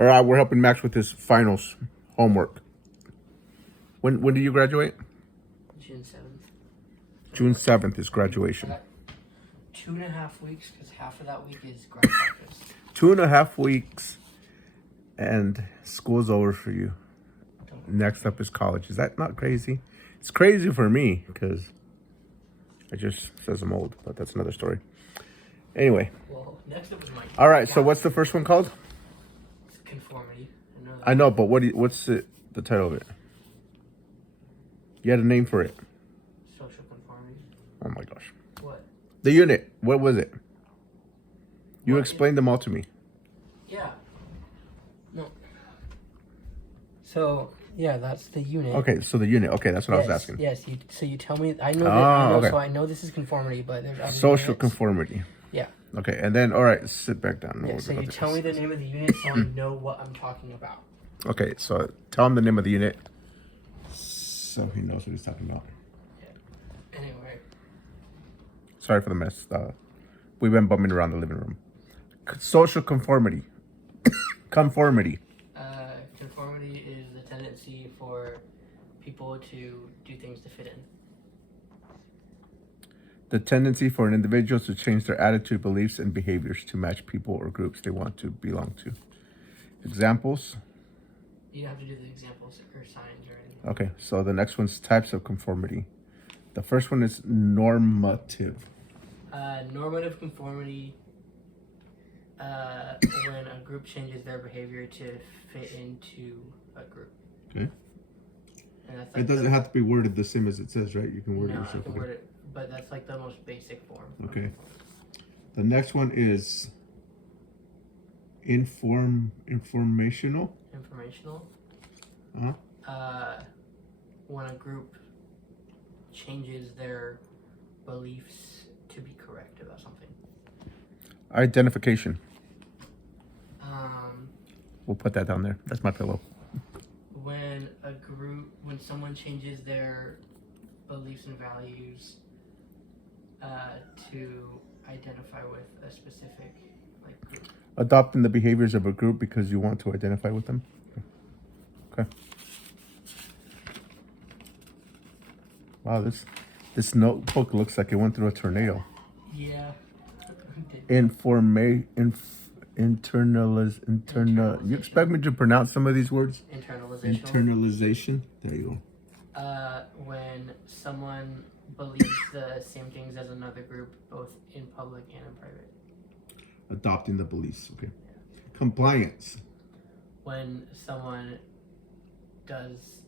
All right, we're helping Max with his finals homework. When do you graduate? June 7th. June 7th is graduation. 2.5 weeks, because half of that week is grad practice. 2.5 weeks, and school's over for you. Next up is college. Is that not crazy? It's crazy for me because it just says I'm old, but that's another story. Anyway. Well, next up is my. All right. So what's the first one called? It's conformity. I know, but what's the title of it? You had a name for it. Social conformity. Oh my gosh. What? The unit. What was it? You What? explained them all to me. Yeah. No. So yeah, that's the unit. Okay, so the unit. Okay, that's what I was asking. Yes. So you tell me. I know. Okay. So I know this is conformity, but there's Social conformity. Yeah. Okay, and then all right, sit back down. Yeah, so you tell me the name of the unit so I know what I'm talking about. Okay, so tell him the name of the unit so he knows what he's talking about. Yeah. Anyway. Sorry for the mess. We've been bumming around the living room. Social conformity. Conformity. Conformity is the tendency for people to do things to fit in. The tendency for an individual to change their attitude, beliefs, and behaviors to match people or groups they want to belong to. Examples? You have to do the examples or signs or anything. Okay, so the next one's types of conformity. The first one is normative. Normative conformity, when a group changes their behavior to fit into a group. Okay. And that's It doesn't have to be worded the same as it says, right? You can word it yourself. You can word it, but that's like the most basic form. Okay. The next one is informational. Informational. Uh-huh. When a group changes their beliefs to be correct about something. Identification. We'll put that down there. That's my pillow. When someone changes their beliefs and values to identify with a specific group. Adopting the behaviors of a group because you want to identify with them. Okay. Wow, this notebook looks like it went through a tornado. Yeah. You expect me to pronounce some of these words? Internalization. There you go. When someone believes the same things as another group, both in public and in private. Adopting the beliefs. Okay. Yeah. Compliance. When someone does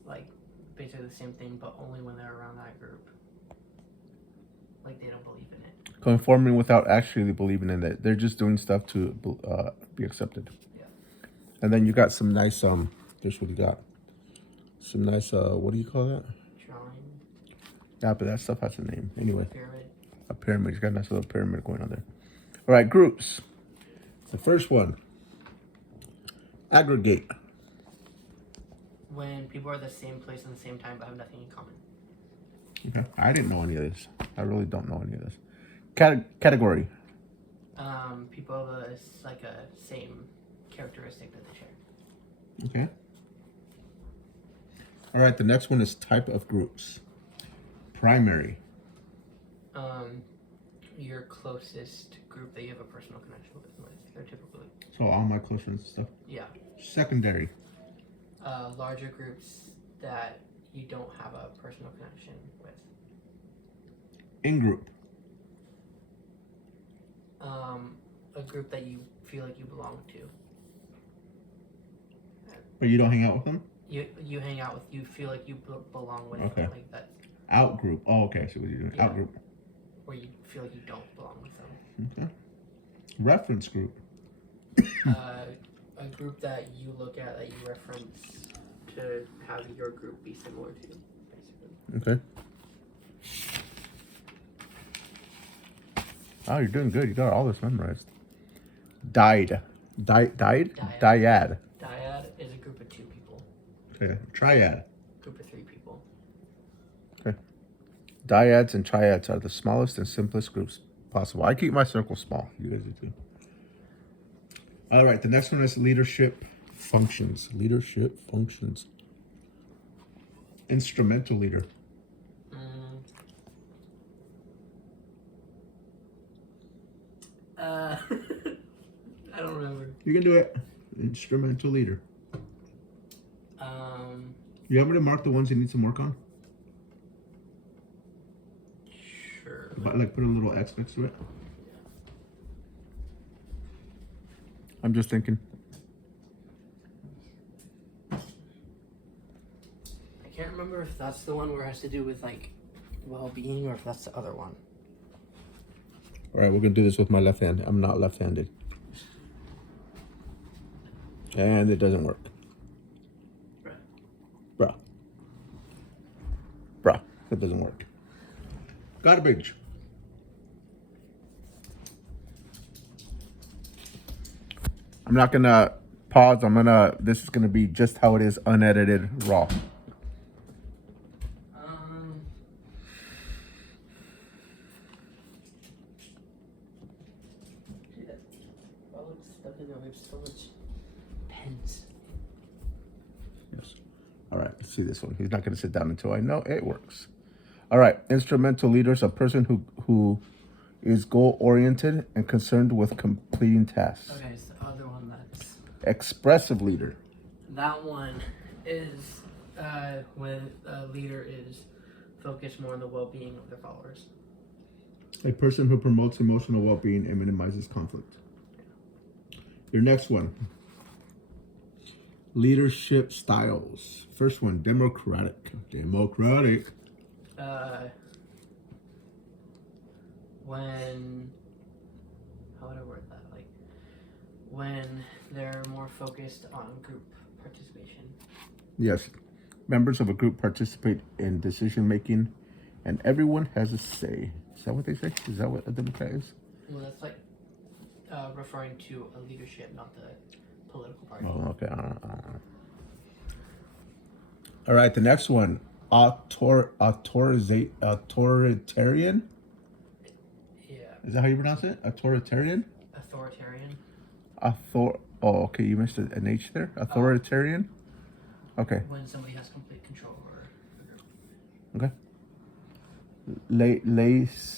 basically the same thing, but only when they're around that group. Like they don't believe in it. Conforming without actually believing in it. They're just doing stuff to be accepted. Yeah. And then you got some nice There's what you got. Some nice what do you call that? Drawing. Yeah, but that stuff has a name. Anyway. Pyramid. A pyramid. You got a nice little pyramid going on there. All right, groups. The first one. Aggregate. When people are at the same place at the same time but have nothing in common. Okay. I didn't know any of this. I really don't know any of this. Category. People have a same characteristic that they share. Okay. All right. The next one is type of groups. Primary. Your closest group that you have a personal connection with. They're typically. So all my close friends and stuff. Yeah. Secondary. Larger groups that you don't have a personal connection with. In-group. A group that you feel like you belong to. But you don't hang out with them? You hang out with, you feel like you belong with. Okay. Like that. Out-group. Oh, okay. So what you're doing. Yeah. Out-group. Where you feel like you don't belong with them. Okay. Reference group. A group that you look at that you reference to have your group be similar to, basically. Okay. Oh, you're doing good. You got all this memorized. Dyad. Dyad is a group of 2 people. Okay. Triad. Group of 3 people. Okay. Dyads and triads are the smallest and simplest groups possible. I keep my circle small. You guys do too. All right. The next one is leadership functions. Leadership functions. Instrumental leader. I don't remember. You can do it. Instrumental leader. You want me to mark the ones you need some work on? Sure. But like put a little X next to it. I'm just thinking. I can't remember if that's the one where it has to do with like well-being or if that's the other one. All right, we're gonna do this with my left hand. I'm not left-handed, and it doesn't work. Bruh, that doesn't work. Garbage. I'm not gonna pause. This is gonna be just how it is, unedited, raw. See that? All looks stuck in there. We have so much pens. Yes. All right, let's see this one. He's not gonna sit down until I know it works. All right, instrumental leader is a person who is goal-oriented and concerned with completing tasks. Okay, it's the other one that's... Expressive leader. That one is when a leader is focused more on the well-being of their followers. A person who promotes emotional well-being and minimizes conflict. Your next one. Leadership styles. First one, democratic. Democratic. When, how would I word that? Like, when they're more focused on group participation. Yes. Members of a group participate in decision making and everyone has a say. Is that what they say? Is that what a Democrat is? Well, that's like referring to a leadership, not the political party. Oh, okay. All right, the next one. Authoritarian? Yeah. Is that how you pronounce it? Authoritarian? Authoritarian. Oh, okay. You missed an H there. Authoritarian? Okay. When somebody has complete control over a group. Okay.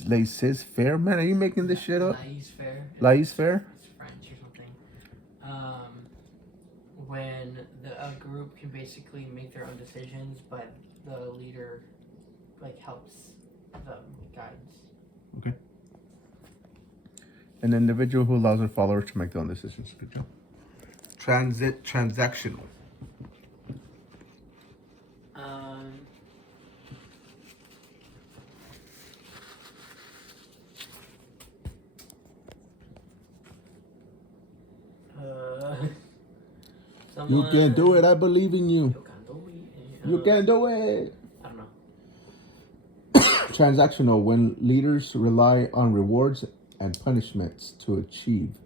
Laissez-faire? Man, are you making this shit up? Laissez-faire. Laissez-faire? It's French or something. When a group can basically make their own decisions, but the leader like helps them, guides. Okay. An individual who allows their followers to make their own decisions. Good job. Transactional. You can do it. I believe in you. You can do it. I don't know. Transactional, when leaders rely on rewards and punishments to achieve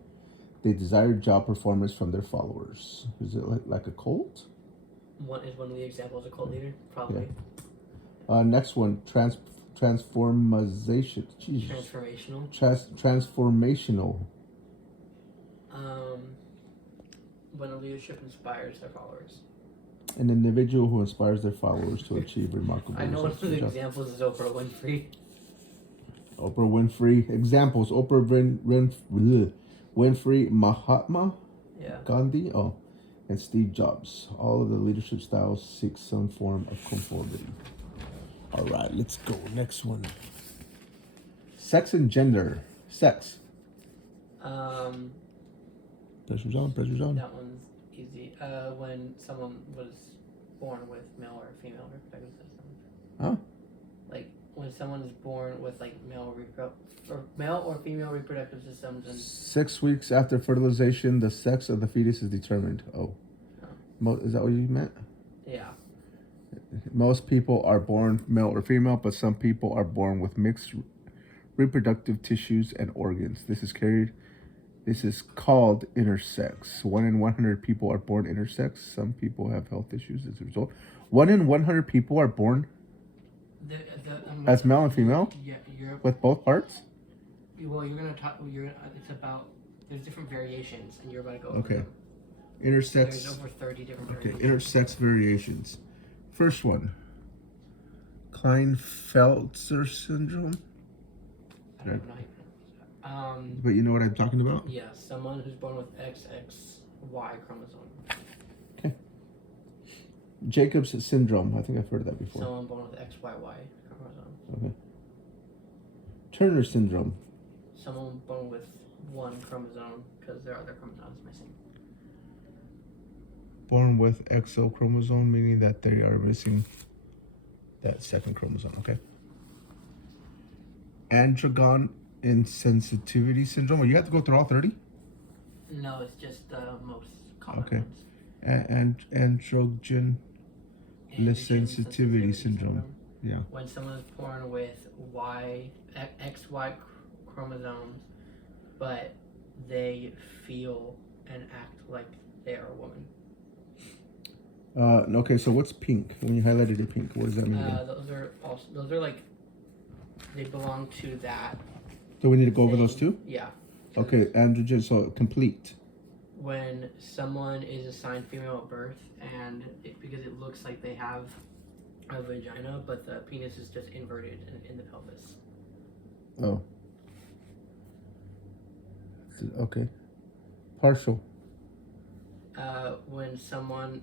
the desired job performance from their followers. Is it like a cult? What is one of the examples of cult leader? Probably. Yeah. Next one, transformation. Jesus. Transformational. Transformational. When a leadership inspires their followers. An individual who inspires their followers to achieve remarkable I know one results. of the examples is Oprah Winfrey. Oprah Winfrey. Examples: Oprah Winfrey, Mahatma Gandhi, and Steve Jobs. All of the leadership styles seek some form of conformity. All right, let's go. Next one. Sex and gender. Sex. Pressure's on. That one's easy. When someone was born with male or female reproductive systems. Huh? Like when someone is born with like male or female reproductive systems, and 6 weeks after fertilization, the sex of the fetus is determined. Is that what you meant? Yeah. Most people are born male or female, but some people are born with mixed reproductive tissues and organs. This is called intersex. 1 in 100 people are born intersex. Some people have health issues as a result. 1 in 100 people are born as male and female? Yeah, with both parts? Well, you're gonna talk. It's about there's different variations, and you're about to go. Okay. There's Intersex. over 30 different Okay, variations. intersex variations. First one. Klinefelter syndrome. I don't even know how you pronounce that. But you know what I'm talking about? Yeah, someone who's born with XXY chromosome. Okay. Jacobs syndrome. I think I've heard of that before. Someone born with XYY chromosome. Okay. Turner syndrome. Someone born with one chromosome because their other chromosome is missing. Born with XO chromosome, meaning that they are missing that second chromosome. Okay. Androgen insensitivity syndrome. You have to go through all 30? No, it's just the most common Okay. ones. And androgen Androgen sensitivity syndrome. Yeah. When someone is born with XY chromosomes, but they feel and act like they are a woman. Okay, so what's pink? When you highlighted it pink, what does that mean? Those are like, they belong to that. Do we need to go over thing. those two? Yeah. Okay, androgen, so complete. When someone is assigned female at birth, and because it looks like they have a vagina, but the penis is just inverted in the pelvis. Oh. Okay. Partial. When someone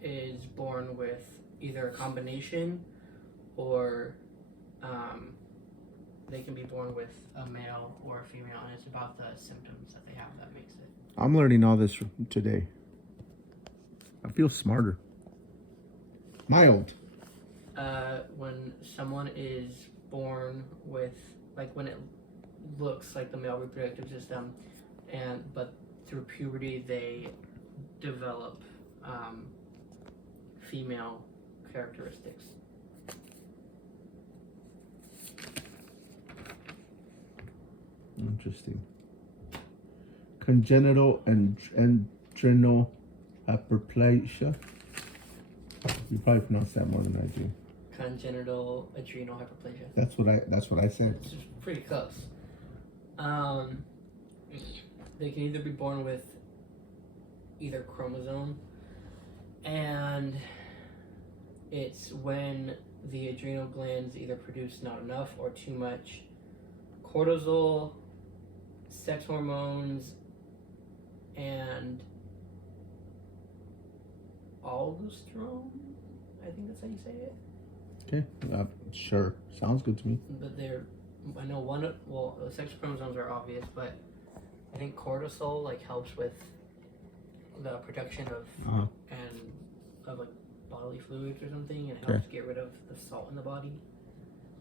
is born with either a combination or they can be born with a male or a female, and it's about the symptoms that they have that makes it. I'm learning all this today. I feel smarter. Mild. When someone is born with, like, when it looks like the male reproductive system, but through puberty they develop female characteristics. Interesting. Congenital and adrenal hyperplasia. You probably pronounce that more than I do. Congenital adrenal hyperplasia. That's what I said. It's pretty close. They can either be born with either chromosome, and it's when the adrenal glands either produce not enough or too much cortisol, sex hormones, and aldosterone. I think that's how you say it. Okay, sure. Sounds good to me. But I know the sex chromosomes are obvious, but I think cortisol like helps with the production of like bodily fluids or something, and it helps get rid of the salt in the body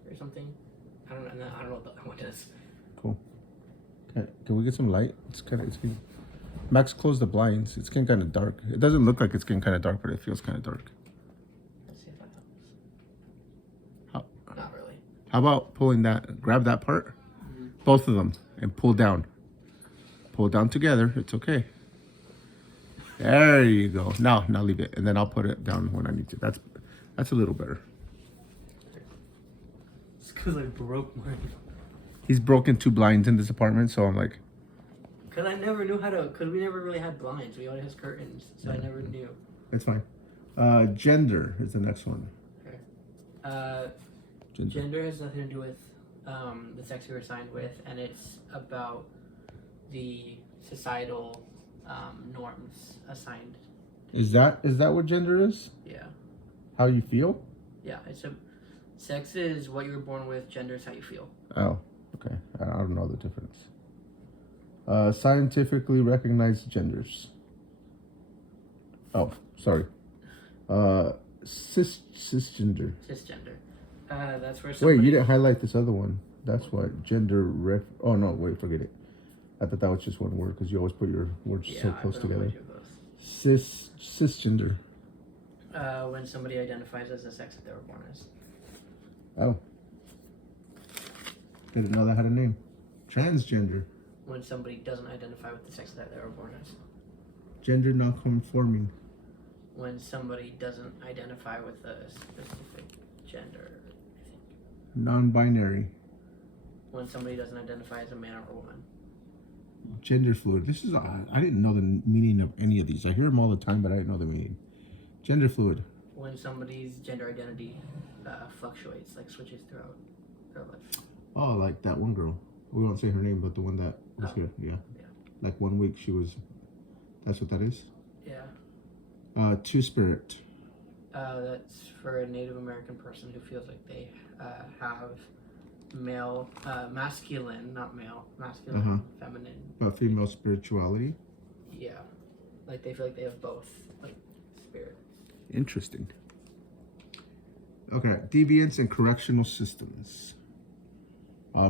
or something. I don't know what the other one does. Cool. Okay, can we get some light? It's getting. Max, close the blinds. It's getting kind of dark. It doesn't look like it's getting kind of dark, but it feels kind of dark. Let's see if that helps. How? Not really. How about pulling that? Grab that part, both of them, and pull down. Pull down together. It's okay. There you go. Now leave it, and then I'll put it down when I need to. That's a little better. It's because I broke mine. He's broken 2 blinds in this apartment, so I'm like. Because I never knew how to. Because we never really had blinds. We always had curtains, so I never knew. It's fine. Gender is the next one. Okay. Gender has nothing to do with the sex you were assigned with, and it's about the societal norms assigned. Is that what gender is? Yeah. How you feel? Yeah. Sex is what you were born with. Gender is how you feel. Oh, okay. I don't know the difference. Scientifically recognized genders. Oh, sorry. Cisgender. Cisgender. That's where. Wait, you didn't highlight this other one. That's what gender Oh no, wait, forget it. I thought that was just one word because you always put your words so close together. Cisgender. When somebody identifies as the sex that they were born as. Oh. Didn't know that had a name. Transgender. When somebody doesn't identify with the sex that they were born as. Gender non-conforming. When somebody doesn't identify with a specific gender, I think. Non-binary. When somebody doesn't identify as a man or a woman. Gender fluid. This is I didn't know the meaning of any of these. I hear them all the time, but I didn't know the meaning. Gender fluid. When somebody's gender identity fluctuates, like switches throughout their life. Oh, like that one girl. We won't say her name, but the one that was here. Yeah. Like 1 week she was. That's what that is. Yeah. Two-spirit. That's for a Native American person who feels like they have male, masculine, not male, masculine, feminine. But female spirituality. Yeah, like they feel like they have both, like spirit. Interesting. Okay, deviance in correctional systems.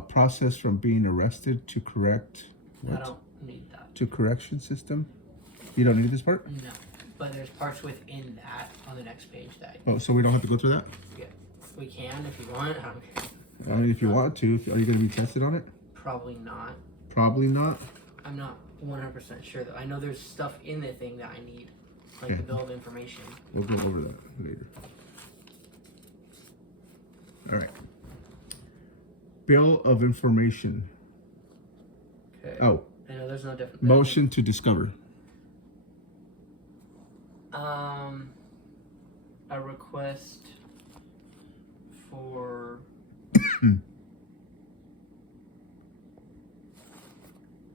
Process from being arrested to correct. What? I don't need that. To correction system. You don't need this part? No, but there's parts within that on the next page that. Oh, so we don't have to go through that? Yeah, we can if you want. I don't care. I mean, if you want to. Are you going to be tested on it? Probably not. Probably not. I'm not 100% sure though. I know there's stuff in the thing that I need, like the bill of information. We'll go over that later. All right. Bill of information. Okay. Oh. I know there's no different. Motion to discover. A request for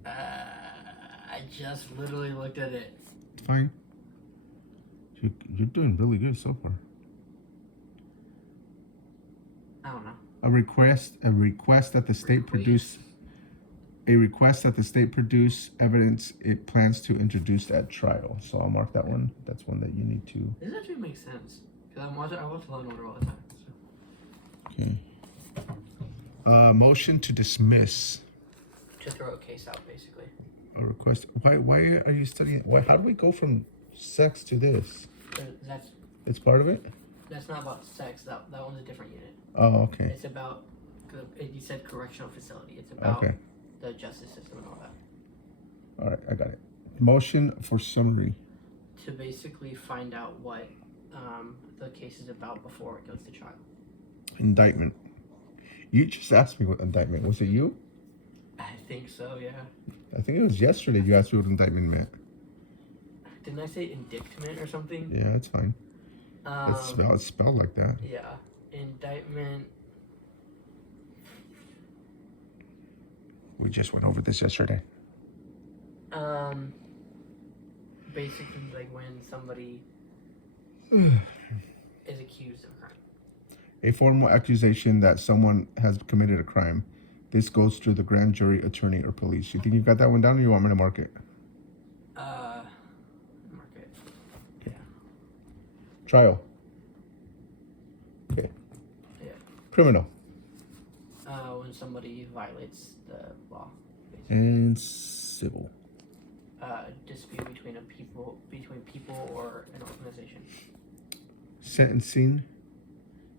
I just literally looked at it. It's fine. You're doing really good so far. I don't know. A request that the state produce evidence it plans to introduce at trial. So I'll mark that one. That's one that you need to. This actually makes sense because I watch Law and Order all the time. So. Okay. Motion to dismiss. To throw a case out, basically. A request. Why are you studying? Why? How do we go from sex to this? That's. It's part of it. That's not about sex. That one's a different unit. Oh, okay. It's about. You said correctional facility. It's about the justice system and all that. All right, I got it. Motion for summary. To basically find out what the case is about before it goes to trial. Indictment. You just asked me what indictment. Was it you? I think so, yeah. I think it was yesterday you asked me what indictment meant. Didn't I say indictment or something? Yeah, it's fine. It's spelled like that. Yeah. Indictment. We just went over this yesterday. Basically, like when somebody is accused of a crime. A formal accusation that someone has committed a crime. This goes through the grand jury, attorney, or police. You think you got that one down, or you want me to mark it? Mark it. Yeah. Trial. Okay. Yeah. Criminal. When somebody violates the law. Basically. And civil. Dispute between people or an organization. Sentencing.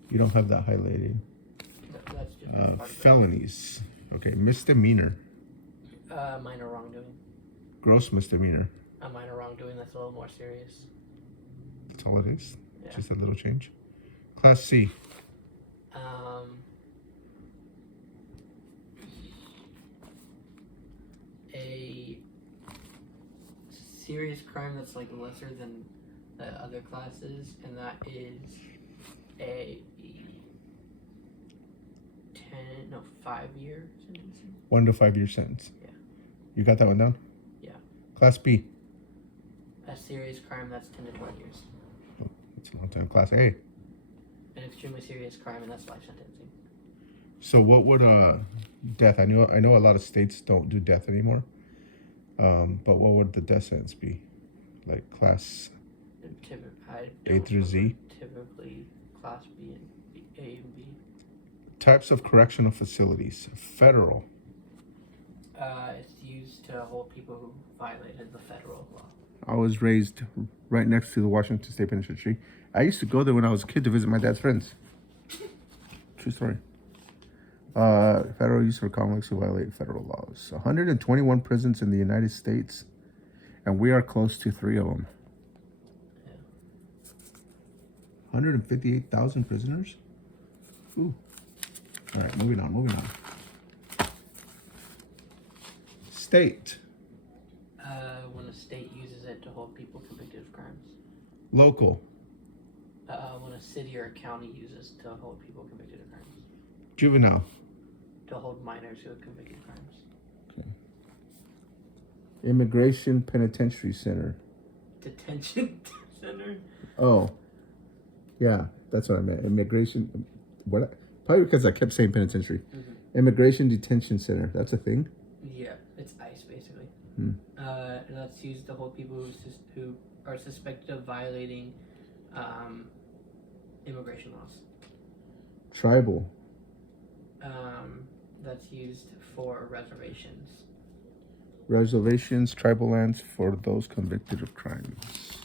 You don't have that highlighted. That's just part of felonies. Okay, misdemeanor. Minor wrongdoing. Gross misdemeanor. A minor wrongdoing that's a little more serious. That's all it is. Yeah. Just a little change. Class C. A serious crime that's like lesser than the other classes, and that is a 5-year sentencing. 1 to 5 year sentence. Yeah. You got that one down? Yeah. Class B. A serious crime that's 10 to 20 years. Oh, that's a long time. Class A. An extremely serious crime, and that's life sentencing. So what would death? I know a lot of states don't do death anymore. But what would the death sentence be? Like class A through Z? Typically class B and A and B. Types of correctional facilities. Federal. It's used to hold people who violated the federal law. I was raised right next to the Washington State Penitentiary. I used to go there when I was a kid to visit my dad's friends. True story. Federal use for convicts who violate federal laws. 121 prisons in the United States, and we are close to 3 of them. Yeah. 158,000 prisoners? Ooh. All right, moving on. State. state uses it to hold people convicted of crimes? Local. When a city or a county uses to hold people convicted of crimes. Juvenile. To hold minors who have committed crimes. Okay. Immigration Penitentiary Center. Detention center? Oh. Yeah, that's what I meant. Immigration. What? Probably because I kept saying penitentiary. Mm-hmm. Immigration Detention Center. That's a thing? Yeah, it's ICE basically. Hmm. And that's used to hold people who are suspected of violating immigration laws. Tribal. That's used for reservations. Reservations, tribal lands for those convicted of crimes.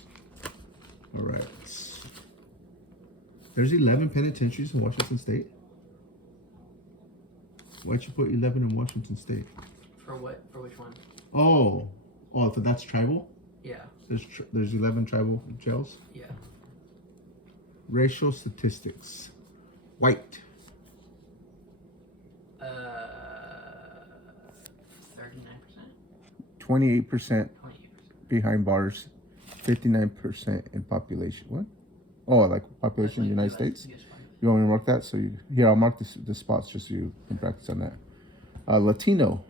All right. There's 11 penitentiaries in Washington State. Why'd you put 11 in Washington State? For what? For which one? Oh, so that's tribal? Yeah. There's 11 tribal jails? Yeah. Racial statistics. White. 39%? 28% behind bars. 59% in population. What? Oh, like population in the United States? Yes, You want me to mark that? Here, I'll mark the spots just so you can practice on that. Latino.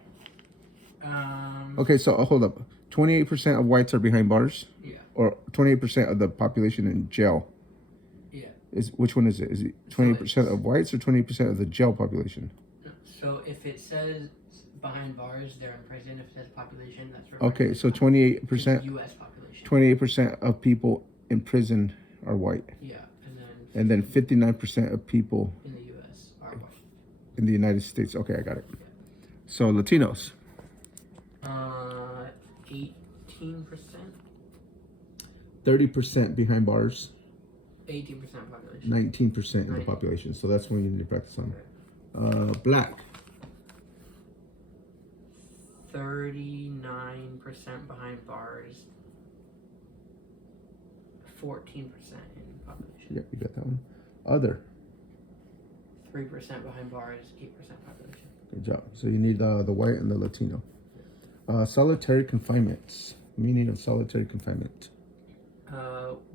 Okay, so hold up. 28% of whites are behind bars? Yeah. Or 28% of the population in jail? Yeah. Which one is it? Is it 28% of whites or 28% of the jail population? So if it says behind bars, they're in prison. If it says population, that's okay. So 28%. U.S. population. 28% of people in prison are white. Yeah, and then 59% of people in the U.S. are white. In the United States. Okay, I got it. Yeah. So Latinos. 18%. 30% behind bars. 18% population. 19% in the population. So that's one you need to practice on. Black. 39% behind bars. 14% in population. Yeah, you got that one. Other. 3% behind bars. 8% population. Good job. So you need the white and the Latino. Solitary confinement. Meaning of solitary confinement.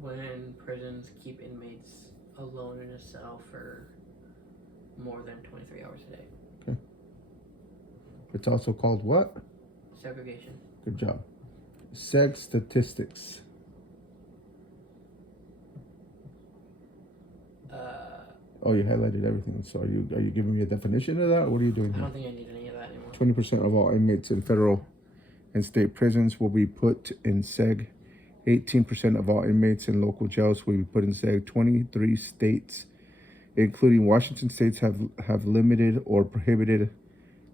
When prisons keep inmates alone in a cell for more than 23 hours a day. Okay. It's also called what? Segregation. Good job. Sex statistics. Oh, you highlighted everything. So are you giving me a definition of that, or what are you doing I here? don't think I need any of that anymore. 20% of all inmates in federal and state prisons will be put in seg. 18% of all inmates in local jails will be put in seg. 23 states, including Washington states, have limited or prohibited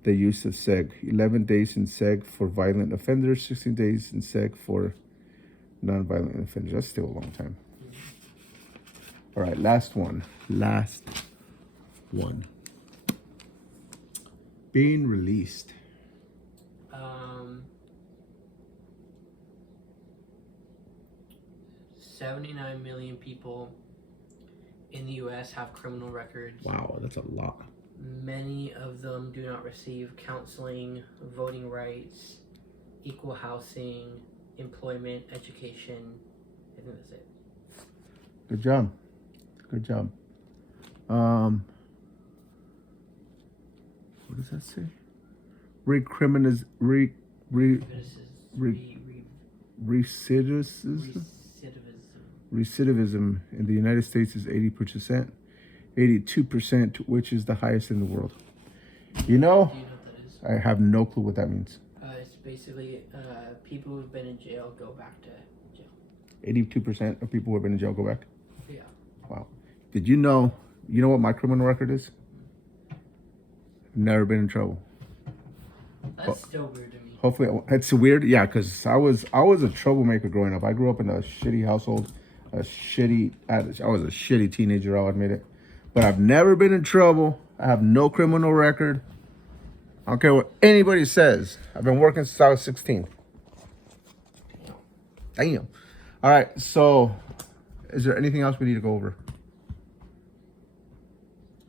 the use of seg. 11 days in seg for violent offenders. 16 days in seg for non-violent offenders. That's still a long time. All right, last one. Being released. 79 million people in the U.S. have criminal records. Wow, that's a lot. Many of them do not receive counseling, voting rights, equal housing, employment, education. I think that's it. Good job. Good job. What does that say? Recidivism in the United States is 80%, 82%, which is the highest in the world. You know? Do you know what that is? I have no clue what that means. It's basically people who've been in jail go back to jail. 82% of people who have been in jail go back? Yeah. Wow. Did you know what my criminal record is? Never been in trouble. That's still weird to me. Hopefully, it's weird. Yeah, because I was a troublemaker growing up. I grew up in a shitty household, I was a shitty teenager, I'll admit it. But I've never been in trouble. I have no criminal record. I don't care what anybody says. I've been working since I was 16. Damn. All right, so is there anything else we need to go over?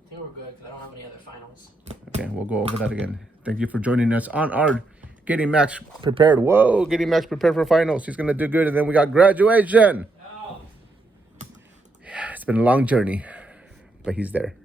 I think we're good because I don't have any other finals. Okay, we'll go over that again. Thank you for joining us on our getting Max prepared. Whoa, getting Max prepared for finals. He's gonna do good, and then we got graduation. It's been a long journey, but he's there.